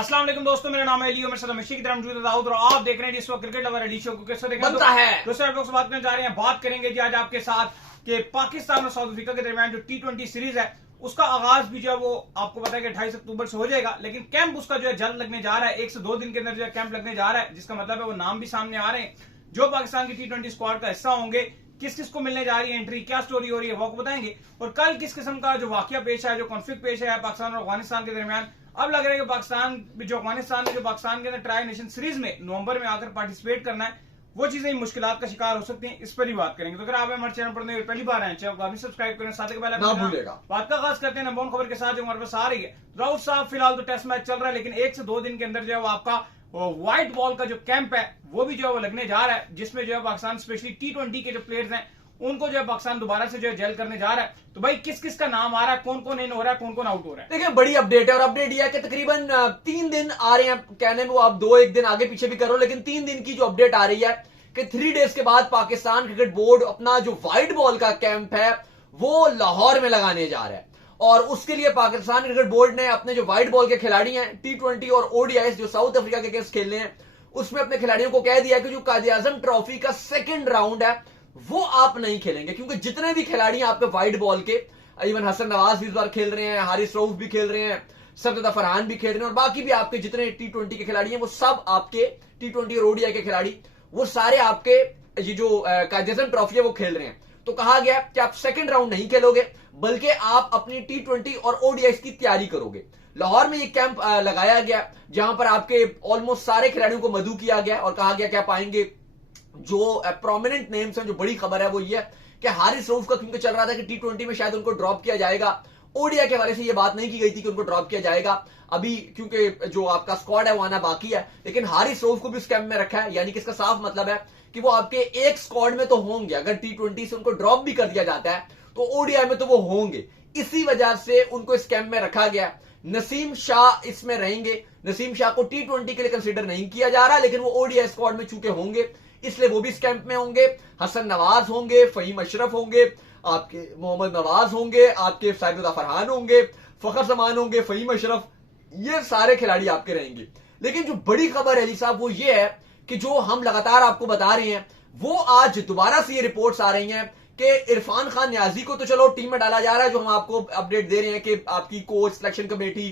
अस्सलाम वालेकुम दोस्तों, मेरा नाम है अली और मेरे साथ हमेशा की तरह मौजूद है दाऊद और आप देख रहे हैं जिस वक्त क्रिकेट लवर अली शो को कैसे देखना बनता है। दोस्तों आप लोग से बात करने जा रहे हैं। बात करेंगे जी आज आपके साथ कि पाकिस्तान और साउथ अफ्रीका के दरमियान जो T20 सीरीज है उसका आगाज भी जो है वो आपको पता है कि 28 अक्टूबर से हो जाएगा, लेकिन कैंप उसका जो है जल्द लगने जा रहा है। 1 से 2 दिन के अंदर जो है कैंप लगने जा रहा है, जिसका मतलब है वो नाम भी सामने आ रहे हैं जो पाकिस्तान की T20 स्क्वाड का हिस्सा होंगे। किस किस को मिलने जा रही है एंट्री, क्या स्टोरी हो रही है वो आपको बताएंगे। और कल किस किस्म का जो वाकया पेश है, जो कॉन्फ्लिक्ट पेश है पाकिस्तान और अफगानिस्तान के दरमियान, अब लग रहा है कि पाकिस्तान जो अफगानिस्तान ने जो पाकिस्तान के अंदर ट्राई नेशन सीरीज में नवंबर में आकर पार्टिसिपेट करना है, वो चीजें मुश्किलात का शिकार हो सकती हैं। इस पर ही बात करेंगे। तो अगर आप हमारे चैनल पर पहली बार आए चैनल को आप सब्सक्राइब करें, साथ ही ना भूलिएगा। बात का आगाज करते हैं नंबर 1 खबर के साथ जो हमारे पास आ रही है। राउत साहब फिलहाल तो टेस्ट मैच चल रहा है, लेकिन 1 से 2 दिन के अंदर जो है वो आपका व्हाइट बॉल का जो कैंप है वो भी जो है वो लगने जा रहा है, जिसमें जो है पाकिस्तान स्पेशली T20 के जो प्लेयर्स हैं उनको जो है पाकिस्तान दोबारा से जो है जेल करने जा रहा है। तो भाई किस किस का नाम आ रहा है, कौन कौन इन हो रहा है, कौन कौन आउट हो रहा है। देखिए बड़ी अपडेट है और अपडेट यह है कि तकरीबन 3 दिन आ रहे हैं। कहने में वो आप 2-1 दिन आगे पीछे भी करो, लेकिन 3 दिन की जो अपडेट आ रही है कि 3 डेज के बाद पाकिस्तान क्रिकेट बोर्ड अपना जो व्हाइट बॉल का कैंप है वो लाहौर में लगाने जा रहा है। और उसके लिए पाकिस्तान क्रिकेट बोर्ड ने अपने जो व्हाइट बॉल के खिलाड़ी हैं T20 और ODIs जो साउथ अफ्रीका के अगेंस्ट खेलने हैं उसमें अपने खिलाड़ियों को कह दिया कि जो कायदे आजम ट्रॉफी का सेकंड राउंड है वो आप नहीं खेलेंगे, क्योंकि जितने भी खिलाड़ी हैं आपके व्हाइट बॉल के, इवन हसन नवाज भी इस बार खेल रहे हैं, हारिस रऊफ भी खेल रहे हैं, सरदार फरहान भी खेल रहे हैं और बाकी भी आपके जितने T20 के खिलाड़ी हैं वो सब आपके T20 और ODI के खिलाड़ी वो सारे आपके ये जो कायदे आजम ट्रॉफी है वो खेल रहे हैं। तो कहा गया कि आप सेकंड राउंड नहीं खेलोगे बल्कि आप अपनी T20 और ODI की तैयारी करोगे। लाहौर में एक कैंप लगाया गया जहां पर आपके ऑलमोस्ट सारे खिलाड़ियों को मदऊ किया गया और कहा गया कि आप आएंगे। जो प्रोमिनेंट नेम्स हैं, जो बड़ी खबर है वो ये है कि हारिस रऊफ का क्योंकि चल रहा था कि T20 में शायद उनको ड्रॉप किया जाएगा, ODI के हवाले से ये बात नहीं की गई थी कि उनको ड्रॉप किया जाएगा अभी, क्योंकि जो आपका स्क्वाड है वो आना बाकी है। लेकिन हारिस रऊफ को भी उस कैंप में रखा है, यानी कि इसका साफ मतलब है कि वो आपके एक स्क्वाड में तो होंगे। अगर T20 से उनको ड्रॉप भी कर दिया जाता है तो ODI में तो वो होंगे। इसी वजह से उनको इस कैंप में रखा गया। नसीम शाह इसमें रहेंगे। नसीम शाह को T20 के लिए कंसीडर नहीं किया जा रहा, लेकिन वो ODI स्क्वाड में चूंकि होंगे इसलिए वो भी इस कैंप में होंगे। हसन नवाज होंगे, फहीम अशरफ होंगे, आपके मोहम्मद नवाज होंगे, आपके सरदार फरहान होंगे, फखर जमान होंगे, फहीम अशरफ, ये सारे खिलाड़ी आपके रहेंगे। लेकिन जो बड़ी खबर है अली साहब वो ये है कि जो हम लगातार आपको बता रहे हैं वो आज दोबारा से ये रिपोर्ट्स आ रही हैं कि इरफान खान न्याजी को तो चलो टीम में डाला जा रहा है, जो हम आपको अपडेट दे रहे हैं कि आपकी कोच, सिलेक्शन कमेटी,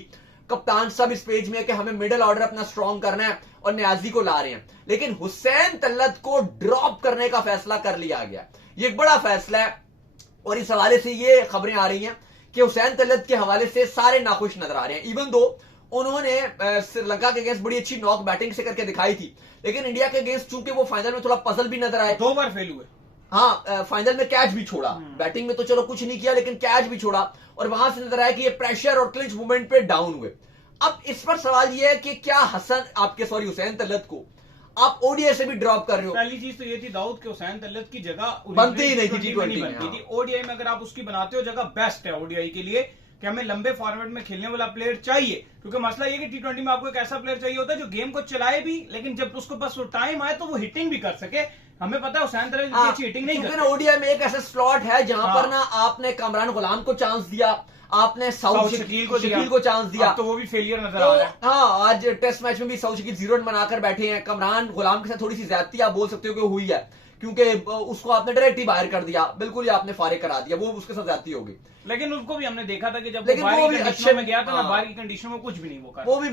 कप्तान सब इस पेज में है कि हमें मिडिल ऑर्डर अपना स्ट्रॉन्ग करना है और न्याजी को ला रहे हैं। लेकिन हुसैन तल्लत को ड्रॉप करने का फैसला कर लिया गया। ये एक बड़ा फैसला है और इस हवाले से ये खबरें आ रही हैं कि हुसैन तल्लत के हवाले से सारे नाखुश नजर आ रहे हैं। इवन दो उन्होंने श्रीलंका के अगेंस्ट बड़ी अच्छी नॉक बैटिंग से करके दिखाई थी, लेकिन इंडिया के अगेंस्ट चूंकि वो फाइनल में थोड़ा पजल भी नजर आए, 2 बार फेल हुए। हाँ, फाइनल में कैच भी छोड़ा। बैटिंग में तो चलो कुछ नहीं किया लेकिन कैच भी छोड़ा और वहां से नजर आया कि ये प्रेशर और क्लिंच मूवमेंट पे डाउन हुए। अब इस पर सवाल ये है कि क्या हुसैन तल्लत को आप ODI से भी ड्रॉप कर रहे हो। पहली चीज तो ये थी दाऊद के हुसैन तल्लत की जगह बनती ही नहीं थी T20 बनती थी। ODI में अगर आप उसकी बनाते हो जगह बेस्ट है ODI के लिए कि हमें लंबे फॉर्मेट में खेलने वाला प्लेयर चाहिए, क्योंकि मसला ये कि T20 में आपको एक ऐसा प्लेयर चाहिए होता है जो गेम को चलाए भी, लेकिन जब उसको बस टाइम आए तो वो हिटिंग भी कर सके। हमें पता है हुसैन तल्लत इतनी अच्छी हिटिंग नहीं करता। ODI में एक ऐसा स्लॉट है जहां पर ना आपने कामरान गुलाम को चांस दिया, आपने साउथ शकील को चांस दिया, तो वो भी फेलियर नजर आ रहा है। हाँ, आज टेस्ट मैच में भी साउथ शकील 0 रन बनाकर बैठे हैं। कामरान गुलाम के साथ थोड़ी सी ज्यादती आप बोल सकते हो कि हुई है, क्योंकि उसको आपने डायरेक्ट ही बाहर कर दिया, बिल्कुल ही आपने फारिग करा दिया, वो उसके साथ ज्यादती होगी। लेकिन उसको भी हमने देखा था कि जब वो भी अच्छे में गया था ना, बाहर की कंडीशन में कुछ भी नहीं वो भी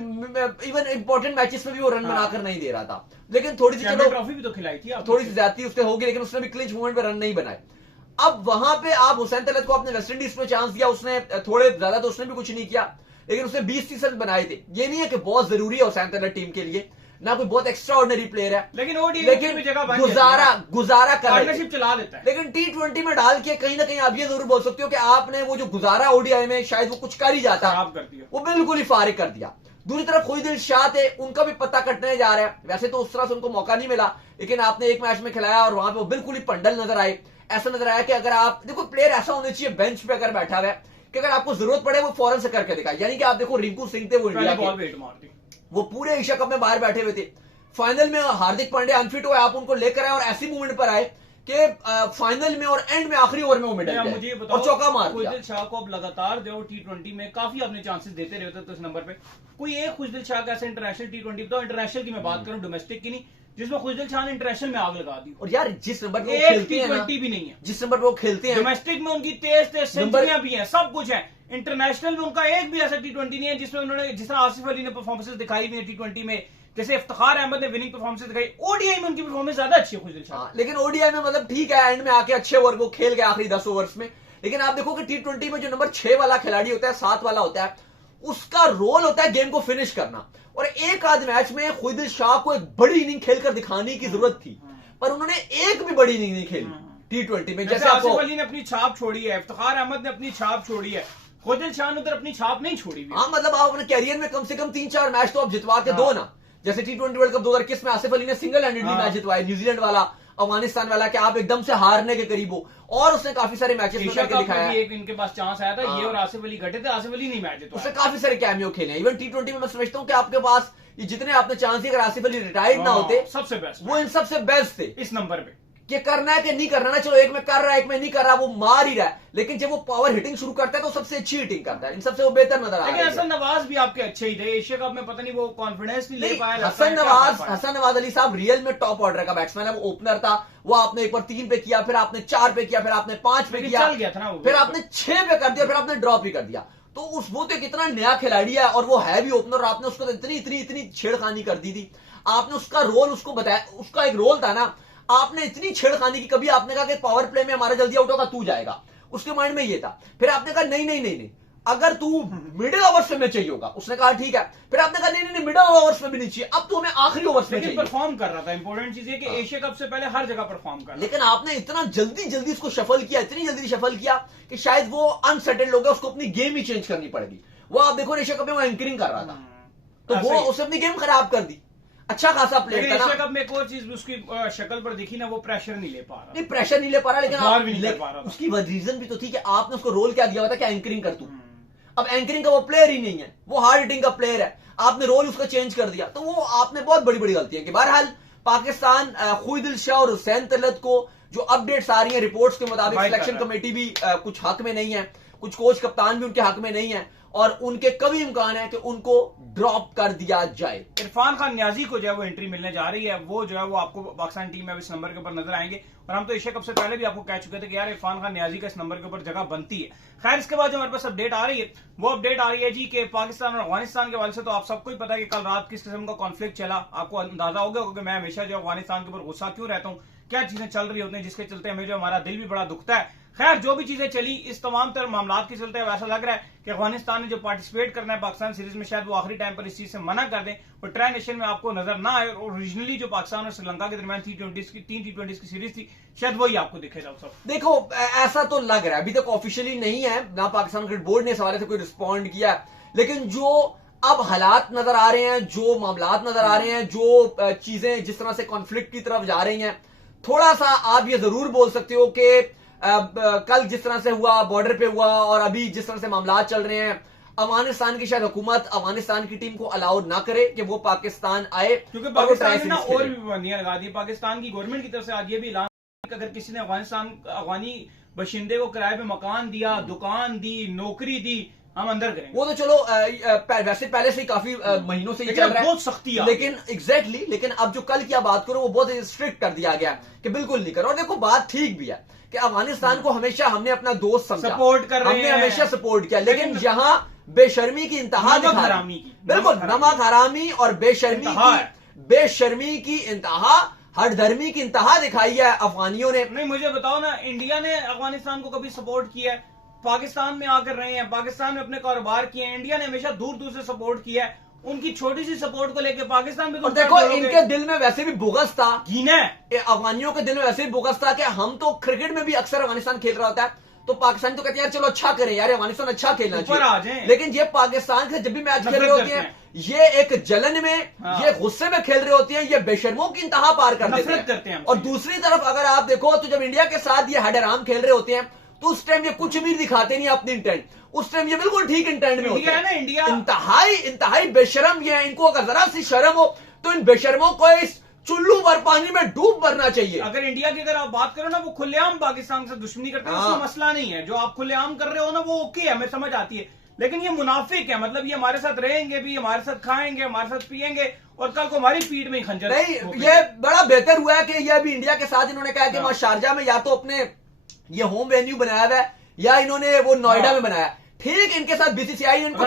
इवन इंपॉर्टेंट मैचेस में भी वो रन बनाकर नहीं दे रहा था। लेकिन थोड़ी सी चलो ट्रॉफी भी तो खिलाई थी, थोड़ी सी ज्यादती उससे होगी, लेकिन उसने भी क्लिंच मूवमेंट पे रन नहीं बनाए। अब वहां पे आप हुसैन तल्लत को आपने वेस्ट इंडीज में चांस दिया, उसने थोड़े ज्यादा तो उसने भी कुछ नहीं किया, लेकिन उसने 20-30 रन बनाए थे। ये नहीं है कि बहुत जरूरी है हुसैन तल्लत टीम के लिए, ना कोई बहुत एक्स्ट्रा ऑर्डिनरी प्लेयर है, लेकिन जगह गुजारा पार्टनरशिप चला देता है। लेकिन T20 में डाल के कहीं ना कहीं आप ये जरूर बोल सकते हो कि आपने वो जो गुजारा ODI में शायद वो कुछ कर ही जाता, वो बिल्कुल ही फारिग कर दिया। दूसरी तरफ खुईदिल शाह थे, उनका भी पत्ता कटने जा रहा है। वैसे तो उस तरह से उनको मौका नहीं मिला, लेकिन आपने एक मैच में खिलाया और वहां पे वो बिल्कुल ही पंडल नजर आए। ऐसा नजर आया कि अगर आप देखो, प्लेयर ऐसा होना चाहिए बेंच पे अगर बैठा हुआ है कि अगर आपको जरूरत पड़े वो फौरन से करके दिखाए। यानी कि आप देखो रिंकू सिंह थे, वो इंडिया के वो पूरे एशिया कप में बाहर बैठे हुए थे, फाइनल में हार्दिक पांड्या अनफिट हुए, आप उनको लेकर आए और ऐसी मूवमेंट पर आए कि फाइनल में और एंड में आखिरी ओवर में वो मिडल मुझे ये गए बताओ, और चौका मार दिया। खुशदिल शाह को अब लगातार जो T20 में काफी आपने चांसेस देते रहे होते तो इस नंबर पे कोई एक खुशदिल शाह का ऐसा इंटरनेशनल T20 बताओ, इंटरनेशनल की मैं बात करूं, डोमेस्टिक की नहीं, जिसमें खुशदिल शाह ने इंटरनेशनल में आग लगा दी। और यार जिस नंबर पे वो एक खेलते हैं ना, T20 भी नहीं है, जिस नंबर पे वो खेलते हैं, डोमेस्टिक में उनकी तेज तेज सेंचुरियां भी हैं, सब कुछ है। इंटरनेशनल में उनका एक भी ऐसा T20 नहीं है जिसमें उन्होंने, जिस तरह आसिफ अली ने परफॉर्मेंसेस दिखाई हुई है T20 में, जैसे इफ्तिखार अहमद ने विनिंग परफॉर्मेंस दिखाई, ओडीआई में उनकी परफॉर्मेंस ज्यादा अच्छी है खुशदिल शाह। लेकिन ओडीआई में मतलब ठीक है, एंड में आके अच्छे ओवर वो खेल गए आखिरी 10 ओवर्स में। लेकिन आप देखो कि T20 में जो नंबर 6 वाला खिलाड़ी होता है, 7 वाला होता है, उसका रोल होता है गेम को फिनिश करना। और एक आध मैच में खुशदिल शाह को एक बड़ी इनिंग खेलकर दिखाने की जरूरत थी, पर उन्होंने एक भी बड़ी इनिंग नहीं खेली T20 में। जैसे आसिफ अली ने अपनी छाप छोड़ी है, इफ्तिखार अहमद ने अपनी छाप छोड़ी है, खुशदिल शाह ने उधर अपनी छाप नहीं छोड़ी हुई। हाँ, मतलब आप अपने कैरियर में कम से कम 3-4 मैच तो आप जितवा के दो ना। जैसे T20 वर्ल्ड कप 2021 में आसिफ अली ने सिंगल हैंडेडली मैच जितवाया, न्यूजीलैंड वाला, अफगानिस्तान वाला, कि आप एकदम से हारने के करीब हो, और उसने काफी सारे मैचेस में करके दिखाया। एक इनके पास चांस आया था, ये और आसिफ अली घटे थे, आसिफ अली नहीं मैच जितवाया, उसने काफी सारे कैमियो खेले हैं। इवन T20 में मैं समझता हूँ कि आपके पास ये जितने आपने चांस दिए, अगर आसिफ अली रिटायर्ड ना होते, सबसे बेस्ट वो इन सबसे बेस्ट थे इस नंबर पे। कि करना है कि नहीं करना ना, चलो एक में कर रहा है, एक में नहीं कर रहा, वो मार ही रहा है, लेकिन जब वो पावर हिटिंग शुरू करता है तो सबसे अच्छी हिटिंग करता है, इन सबसे वो बेहतर नजर आ रहा है। लेकिन हसन नवाज भी आपके अच्छे ही थे, एशिया कप में पता नहीं वो कॉन्फिडेंस नहीं ले पाया। हसन नवाज अली साहब रियल में टॉप ऑर्डर का बैट्समैन है, वो ओपनर था, वो आपने एक बार 3 पे किया, फिर आपने 4 पे किया, फिर आपने 5 पे किया, चल गया था ना वो, फिर आपने 6 पे कर दिया, फिर आपने ड्रॉप भी कर दिया। तो उस वो तो एक इतना नया खिलाड़ी है, और वो है भी ओपनर, आपने उसको इतनी इतनी इतनी छेड़खानी कर दी थी। आपने उसका रोल उसको बताया, उसका एक रोल था ना, आपने इतनी छेड़खानी की, कभी आपने कहा कि पावर प्ले में हमारा जल्दी आउट होगा, तू जाएगा, उसके माइंड में ये था। फिर आपने कहा नहीं नहीं नहीं नहीं, अगर तू मिडिल ओवर्स में चाहिए होगा, उसने कहा ठीक है। फिर आपने कहा नहीं नहीं नहीं, मिडिल ओवर्स में भी नहीं चाहिए, अब तो हमें आखिरी ओवर्स में चाहिए। परफॉर्म कर रहा था, इंपॉर्टेंट चीज है कि एशिया कप से पहले हर जगह परफॉर्म कर रहा। लेकिन आपने इतना जल्दी जल्दी उसको शफल किया, इतनी जल्दी शफल किया कि शायद वो अनसेटल्ड हो गया, उसको अपनी गेम ही चेंज करनी पड़ेगी। वो आप देखो एशिया कप में वो एंकरिंग कर रहा था, तो वो उसने अपनी गेम खराब कर दी। अच्छा खासा प्लेयर था ना। एशिया कप में एक और चीज उसकी शक्ल पर दिखी ना, वो प्रेशर नहीं ले पा रहा। नहीं, प्रेशर नहीं ले पा रहा, लेकिन उसकी रीजन भी तो थी कि आपने उसको रोल क्या दिया हुआ था कि एंकरिंग कर तू। अब एंकरिंग का वो प्लेयर ही नहीं है, वो हार्ड हिटिंग का प्लेयर है, आपने रोल उसका चेंज कर दिया, तो वो आपने बहुत बड़ी बड़ी गलती है। कि बहरहाल पाकिस्तान खुशदिल शाह और हुसैन तलत को जो अपडेट्स आ रही हैं रिपोर्ट्स के मुताबिक, सिलेक्शन कमेटी भी कुछ हक में नहीं है, कुछ कोच कप्तान भी उनके हक में नहीं है, और उनके कभी इम्कान है कि उनको ड्रॉप कर दिया जाए। इरफान खान न्याजी को जो है वो एंट्री मिलने जा रही है, वो जो है वो आपको पाकिस्तान टीम में इस नंबर के ऊपर नजर आएंगे। और हम तो एशिया कप से पहले भी आपको कह चुके थे कि यार इरफान खान न्याजी का इस नंबर के ऊपर जगह बनती है। खैर, इसके बाद जो हमारे पास अपडेट आ रही है, वो अपडेट आ रही है जी कि पाकिस्तान और अफगानिस्तान के हवाले से तो आप सबको ही पता है कि कल रात किस किस्म का कॉन्फ्लिक्ट चला। आपको अंदाजा हो गया क्योंकि मैं हमेशा जो अफगानिस्तान के ऊपर गुस्सा क्यों रहता हूँ, क्या चीजें चल रही होती हैं जिसके चलते हमें जो हमारा दिल भी बड़ा दुखता है। खैर, जो भी चीजें चली, इस तमाम तरह मामला के चलते ऐसा लग रहा है कि अफगानिस्तान ने जो पार्टिसिपेट करना है पाकिस्तान सीरीज में, शायद वो आखिरी टाइम पर इस चीज से मना कर दें और ट्राई नेशन में आपको नजर ना आए। और ओरिजिनली जो पाकिस्तान और श्रीलंका के दरमियान तीन T20 की सीरीज थी, शायद वही आपको दिखे जाओ सब। देखो, ऐसा तो लग रहा है, अभी तक ऑफिशियली नहीं है ना, पाकिस्तान क्रिकेट बोर्ड ने इस हवाले से कोई रिस्पॉन्ड किया, लेकिन जो अब हालात नजर आ रहे हैं, जो मामलात नजर आ रहे हैं, जो चीजें जिस तरह से कॉन्फ्लिक्ट की तरफ जा रही हैं, थोड़ा सा आप ये जरूर बोल सकते हो कि कल जिस तरह से हुआ, बॉर्डर पे हुआ, और अभी जिस तरह से मामला चल रहे हैं, अफगानिस्तान की शायद हुकूमत अफगानिस्तान की टीम को अलाउ ना करे कि वो पाकिस्तान आए, क्योंकि पाकिस्तान ने ना और भी पाबंदियां लगा दी। पाकिस्तान की गवर्नमेंट की तरफ से आज ये भी ऐलान कि अगर किसी ने अफगानी बशिंदे को किराए पे मकान दिया, दुकान दी, नौकरी दी, हम अंदर करेंगे। वो तो चलो वैसे पहले से ही काफी महीनों से ये चल रहा है, बहुत सख्ती है, लेकिन एग्जैक्टली लेकिन अब जो कल की आप बात करो वो बहुत स्ट्रिक्ट कर दिया गया कि बिल्कुल नहीं करो। और देखो, बात ठीक भी है कि अफगानिस्तान को हमेशा हमने अपना दोस्त समझा, सपोर्ट कर रहे हैं, हमने हमेशा सपोर्ट किया, लेकिन जहां बेशर्मी की इंतहा दिखा, बिल्कुल नमक हरामी और बेशर्मी की इंतहा, हठधर्मी की इंतहा दिखाई है अफगानियों ने। नहीं, मुझे बताओ ना, इंडिया ने अफगानिस्तान को कभी सपोर्ट किया है? पाकिस्तान में आकर रहे हैं, पाकिस्तान में अपने कारोबार किए हैं, इंडिया ने हमेशा दूर दूर से सपोर्ट किया है। उनकी छोटी सी सपोर्ट को लेकर पाकिस्तान में तो देखो, इनके दिल में वैसे भी बुगस था, घीना, अफगानियों के दिल में वैसे भी बुगस था कि हम तो क्रिकेट में भी अक्सर अफगानिस्तान खेल रहा होता है, तो पाकिस्तान तो कहते हैं यार चलो अच्छा करें यार, अफगानिस्तान अच्छा खेलना चाहिए, लेकिन ये पाकिस्तान से जब भी मैच खेल रहे होते हैं, ये एक जलन में, ये गुस्से में खेल रहे होते हैं, ये बेशर्मों की इंतहा पार कर देते हैं। और दूसरी तरफ अगर आप देखो तो जब इंडिया के साथ ये हडराम खेल रहे होते हैं, तो उस टाइम ये कुछ भी दिखाते नहीं अपनी इंटेंट, उस टाइम ये बिल्कुल ठीक इंटेंट में होते हैं। इंतहाई बेशरम ये है, इनको अगर जरा सी शर्म हो तो इन बेशर्मों को इस चुल्लू भर पानी में डूब मरना चाहिए। अगर इंडिया की अगर आप बात करो ना, वो खुलेआम पाकिस्तान से दुश्मनी करते हैं, उसको मसला नहीं है। जो आप खुलेआम कर रहे हो ना, वो ओके है, हमें समझ आती है। लेकिन ये मुनाफिक है, मतलब ये हमारे साथ रहेंगे भी, हमारे साथ खाएंगे, हमारे साथ पिएंगे, और कल को हमारी पीठ में ही खंजर। नहीं, ये बड़ा बेहतर हुआ है कि ये अभी इंडिया के साथ इन्होंने कहा कि वहां शारजा में या तो अपने ये होम वेन्यू बनाया हुआ है या इन्होंने वो नोएडा में बनाया। ठीक इनके साथ बीसीसीआई इनको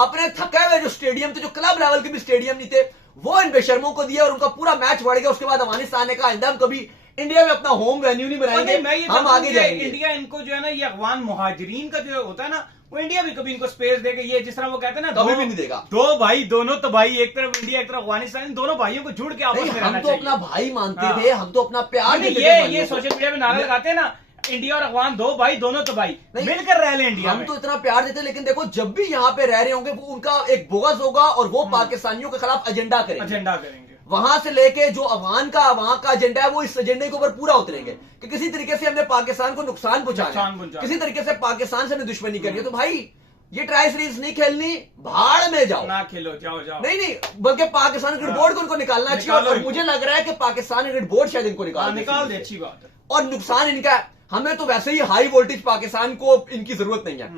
अपने थके हुए जो स्टेडियम थे, जो क्लब लेवल के भी स्टेडियम नहीं थे, वो इन बेशर्मों को दिया और उनका पूरा मैच बढ़ गया। उसके बाद अफगानिस्तान ने कहा आइंदा हम कभी इंडिया में अपना होम वेन्यू नहीं बनाएंगे, हम आगे जाएंगे। इंडिया इनको जो है ना, ये अफगान मुहाजिरीन का जो होता है ना, वो इंडिया भी कभी इनको स्पेस देगा। ये जिस तरह वो कहते हैं ना, कभी भी नहीं देगा। दो भाई दोनों तो भाई, एक तरफ इंडिया एक तरफ अफगानिस्तान, इन दोनों भाइयों को जुड़ के आपस में रहना हम तो चाहिए। अपना भाई मानते थे, हम तो अपना प्यार ये सोशल मीडिया में नारा लगाते हैं ना, इंडिया और अफगान दो भाई दोनों तो भाई, मिलकर रह ले इंडिया। हम तो इतना प्यार देते, लेकिन देखो जब भी यहाँ पे रह रहे होंगे वो उनका एक बोगस होगा और वो पाकिस्तानियों के खिलाफ एजेंडा करेंगे। वहां से लेके जो अफगान का वहां का एजेंडा है, वो इस एजेंडे के ऊपर पूरा उतरेंगे कि किसी तरीके से हमने पाकिस्तान को नुकसान पहुंचाना, किसी तरीके से पाकिस्तान से हमें दुश्मनी करनी है। तो भाई ये ट्राई सीरीज नहीं खेलनी, भाड़ में जाओ, ना खेलो, जाओ। नहीं, बल्कि पाकिस्तान क्रिकेट बोर्ड को उनको निकालना चाहिए। और मुझे लग रहा है कि पाकिस्तान क्रिकेट बोर्ड शायद इनको निकाल दे। अच्छी बात है। और नुकसान इनका, हमें तो वैसे ही हाई वोल्टेज पाकिस्तान को इनकी जरूरत नहीं है।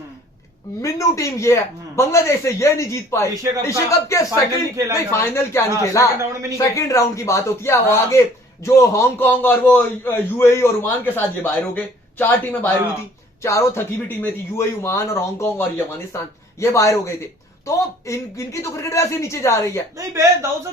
मिन्नू टीम ये है, बांग्लादेश से ये नहीं जीत पाए। एशिया कप के सेकंड फाइनल क्या नहीं खेला, सेकंड राउंड की बात होती है। वो आगे जो हांगकांग और वो यूएई और ओमान के साथ ये बाहर हो गए। 4 टीमें बाहर हुई थी, चारों थकी हुई टीमें थी, यूएई, ओमान और हांगकांग और अफगानिस्तान, ये बाहर हो गए थे। तो इनकी तो क्रिकेट वैसे नीचे जा रही है। नहीं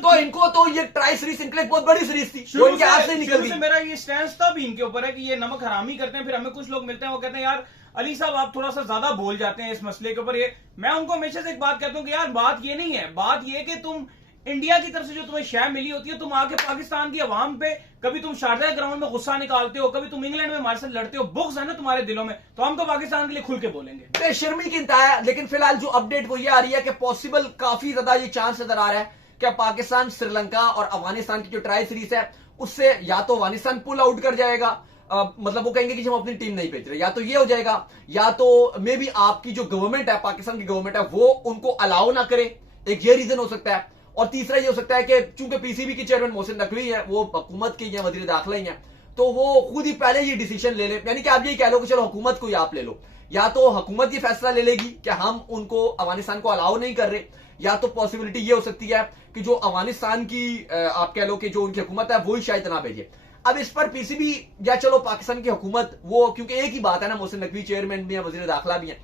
तो इनको तो ये ट्राई सीरीज इनके लिए बहुत बड़ी सीरीज थी, वो इनके हाथ से निकल गई। मेरा ये स्टैंड था भी इनके ऊपर है कि ये नमक हरामी करते हैं। फिर हमें कुछ लोग मिलते हैं, वो कहते हैं यार अली साहब आप थोड़ा सा ज्यादा बोल जाते हैं इस मसले के ऊपर। ये मैं उनको हमेशा से एक बात कहता हूँ कि यार बात ये नहीं है, बात ये कि तुम इंडिया की तरफ से जो तुम्हें शय मिली होती है, तुम आके पाकिस्तान की आवाम पे कभी तुम शारजा ग्राउंड में गुस्सा निकालते हो, कभी तुम इंग्लैंड में हमारे साथ लड़ते हो, बुग्ज है ना तुम्हारे दिलों में, तो हम तो पाकिस्तान के लिए खुल के बोलेंगे। बेशर्मी की इंतहा है। लेकिन फिलहाल जो अपडेट वो ये आ रही है कि पॉसिबल काफी ज्यादा ये चांस नजर आ रहा है कि पाकिस्तान, श्रीलंका और अफगानिस्तान की जो ट्राई सीरीज है उससे या तो अफगानिस्तान पुल आउट कर जाएगा, मतलब वो कहेंगे कि हम अपनी टीम नहीं भेज रहे, या तो ये हो जाएगा, या तो मे बी आपकी जो गवर्नमेंट है, पाकिस्तान की गवर्नमेंट है, वो उनको अलाउ ना करे। एक ये रीजन हो सकता है। और तीसरा ये हो सकता है कि चूंकि पीसीबी की चेयरमैन मोहसिन नकवी है, वो हुकूमत के या वजीर दाखिला ही है, तो वो खुद ही पहले ये डिसीजन ले ले। यानी कि आप ये कह लो कि चलो हुकूमत को ही आप ले लो, या तो हुकूमत ये फैसला ले लेगी कि हम उनको अफगानिस्तान को अलाउ नहीं कर रहे, या तो पॉसिबिलिटी ये हो सकती है कि जो अफगानिस्तान की आप कह लो कि जो उनकी हुकूमत है वो ही शायद ना भेजे। अब इस पर पीसीबी या चलो पाकिस्तान की हुकूमत, वो क्योंकि एक ही बात है ना, मोहसिन नकवी चेयरमैन भी है, वजीर दाखिला भी है,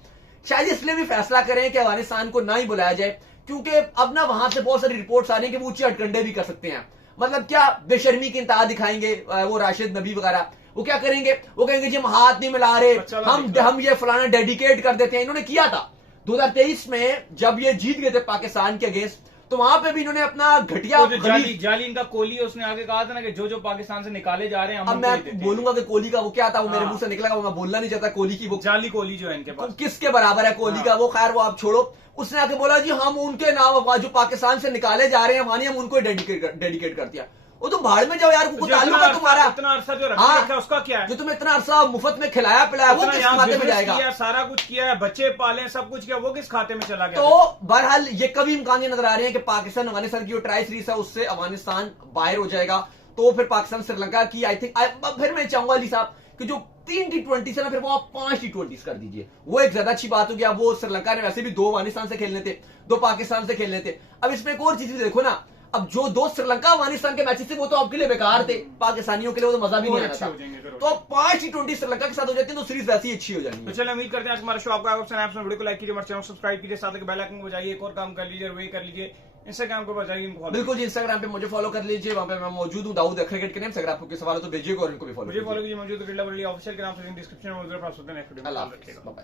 शायद इसलिए भी फैसला करें कि अफगानिस्तान को ना ही बुलाया जाए, क्योंकि अब ना वहां से बहुत सारी रिपोर्ट्स आ रही है कि वो ऊंचे हटकंडे भी कर सकते हैं। मतलब क्या बेशर्मी की इंतहा दिखाएंगे वो राशिद नबी वगैरह, वो क्या करेंगे, वो कहेंगे जी हम हाथ नहीं मिला रहे, हम ये फलाना डेडिकेट कर देते हैं। इन्होंने किया था 2023 में जब ये जीत गए थे पाकिस्तान के अगेंस्ट, तो वहां पे भी इन्होंने अपना घटिया जाली इनका कोहली, उसने आगे कहा था ना कि जो पाकिस्तान से निकाले जा रहे हैं, अब मैं बोलूंगा कि कोहली का वो क्या था, वो मेरे मुंह से निकला, वो मैं बोलना नहीं चाहता। कोहली की वो जाली कोहली जो है इनके पास, किसके बराबर है कोहली का, वो खैर वो आप छोड़ो। उसने आके बोला जी हम उनके नाम जो पाकिस्तान से निकाले जा रहे हैं वहां हम उनको डेडिकेट कर दिया। वो तुम भाड़ में जाओ यार, कुछ ताल्लुक है तुम्हारा, इतना अरसा जो रखा उसका क्या है, जो तुम इतना अरसा मुफ्त में खिलाया पिलाया वो किस खाते में जाएगा, सारा कुछ किया है, बच्चे पाले, सब कुछ किया, वो किस खाते में चला गया। तो बहरहाल ये कभी इम्कान नजर आ रहे हैं कि पाकिस्तान अफगानिस्तान की जो ट्राई सीरीज है उससे अफगानिस्तान बाहर हो जाएगा। तो फिर पाकिस्तान श्रीलंका की आई थिंक, फिर मैं चाहूंगा अली साहब कि जो 3 T20 से ना फिर वो आप 5 T20 कर दीजिए, वो एक ज्यादा अच्छी बात होगी। अब वो श्रीलंका ने वैसे भी 2 अफगानिस्तान से खेलने थे, 2 पाकिस्तान से खेलने थे। अब इसमें एक और चीज भी देखो ना, अब जो 2 श्रीलंका अफगानिस्तान के मैचेस थे वो तो आपके लिए बेकार थे, पाकिस्तानियों के लिए वो तो मजा भी नहीं आता। तो 5 T20 श्रीलंका के साथ हो जाती है तो सीरीज वैसी अच्छी हो जाएगी। तो चलिए उम्मीद करते हैं आज हमारा शो आपको वीडियो को लाइक कीजिए, हमारे चैनल सब्सक्राइब कीजिए, साथ में बेल आइकन को बजाइए, एक और काम कर लीजिए, वही कर लीजिए, इंस्टाग्राम को बजाइए। बिल्कुल जी, इंस्टाग्राम पे मुझे फॉलो कर लीजिए, वहां पे मैं मौजूद हूं, दाऊद क्रिकेट के नाम से। अगर आपको कोई सवाल हो तो भेजिएगा और इनको भी फॉलो कीजिए, ऑफिशियल के नाम से डिस्क्रिप्शन में